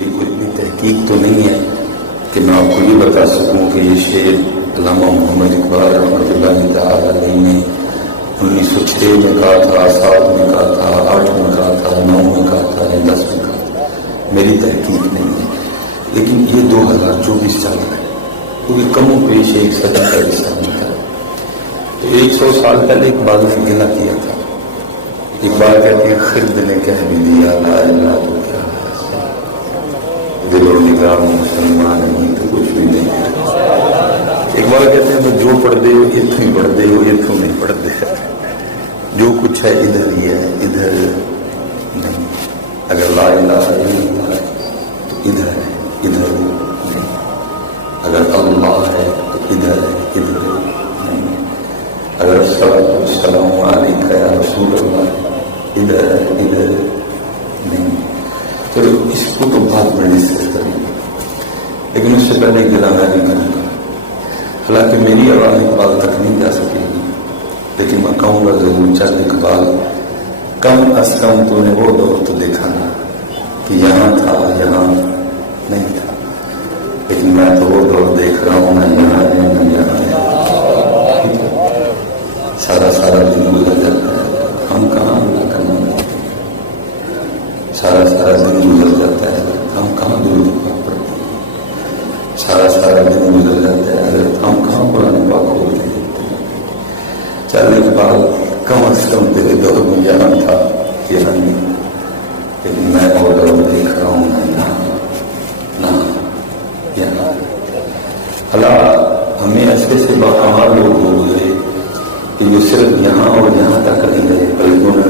میری کوئی اتنی تحقیق تو نہیں ہے کہ میں آپ کو یہ بتا سکوں کہ یہ شعر علامہ محمد اقبال رحمۃ اللہ تعالی علیہ نے 1906 میں کہا تھا، 7 میں کہا تھا، 8 میں کہا تھا، 9 میں کہا تھا یا 10 میں کہا تھا، میری تحقیق نہیں ہے. لیکن یہ 2024 چل رہا ہے کیونکہ کم و بیش ایک صدی کا حصہ ہوتا ہے. تو 100 سال پہلے اقبال نے گلا کیا تھا. اقبال کہتے ہیں خرد نے کہہ بھی دیا لا الہ تو کیا ہے، دل و نگاہ مسلمان نہیں تو کچھ بھی نہیں ہے. اقبال کہتے ہیں تو جو پڑھ دے ہو اتوں ہی پڑھ دے ہو، اتوں نہیں پڑھ دے. جو کچھ ہے ادھر ہی ہے، ادھر نہیں. اگر لا الہ الا اللہ ہے تو ادھر ہے، ادھر نہیں. اگر اللہ ہے تو ادھر ہے، ادھر نہیں. اگر صلاۃ والسلام علیک یا رسول اللہ ادھر ہے، ادھر نہیں. تو اس کو تو بہت بڑی سیاست کریں گے، لیکن اس سے پہلے گلا میں نہیں کروں گا. حالانکہ میری آواز اقبال تک نہیں جا سکے گی، لیکن میں کہوں گا ضرور چل اقبال کم از کم تو نے وہ دور تو دیکھا نا کہ یہاں تھا یہاں نہیں تھا. لیکن میں تو وہ دور دیکھ رہا ہوں، نہ یہاں ہے نہ یہاں ہے. سارا دن گزر جاتا ہے، ہم کہاں اللہ کا نام لیتے ہیں. سارا دن گزر جاتا ہے، ہم کہاں درود پاک پڑھتے ہیں. سارا دن گزر جاتا ہے، ہم کہاں قرآن پاک کھولتے ہیں. چل اقبال کم از کم تیرے دور میں یہاں تھا یہاں نہیں. لیکن میں وہ دور دیکھ رہا ہوں نہ یہاں. اللہ ہمیں ایسے باکمال لوگ ہو گئے کہ جو صرف یہاں اور یہاں تک نہیں گئے بلکہ انہوں نے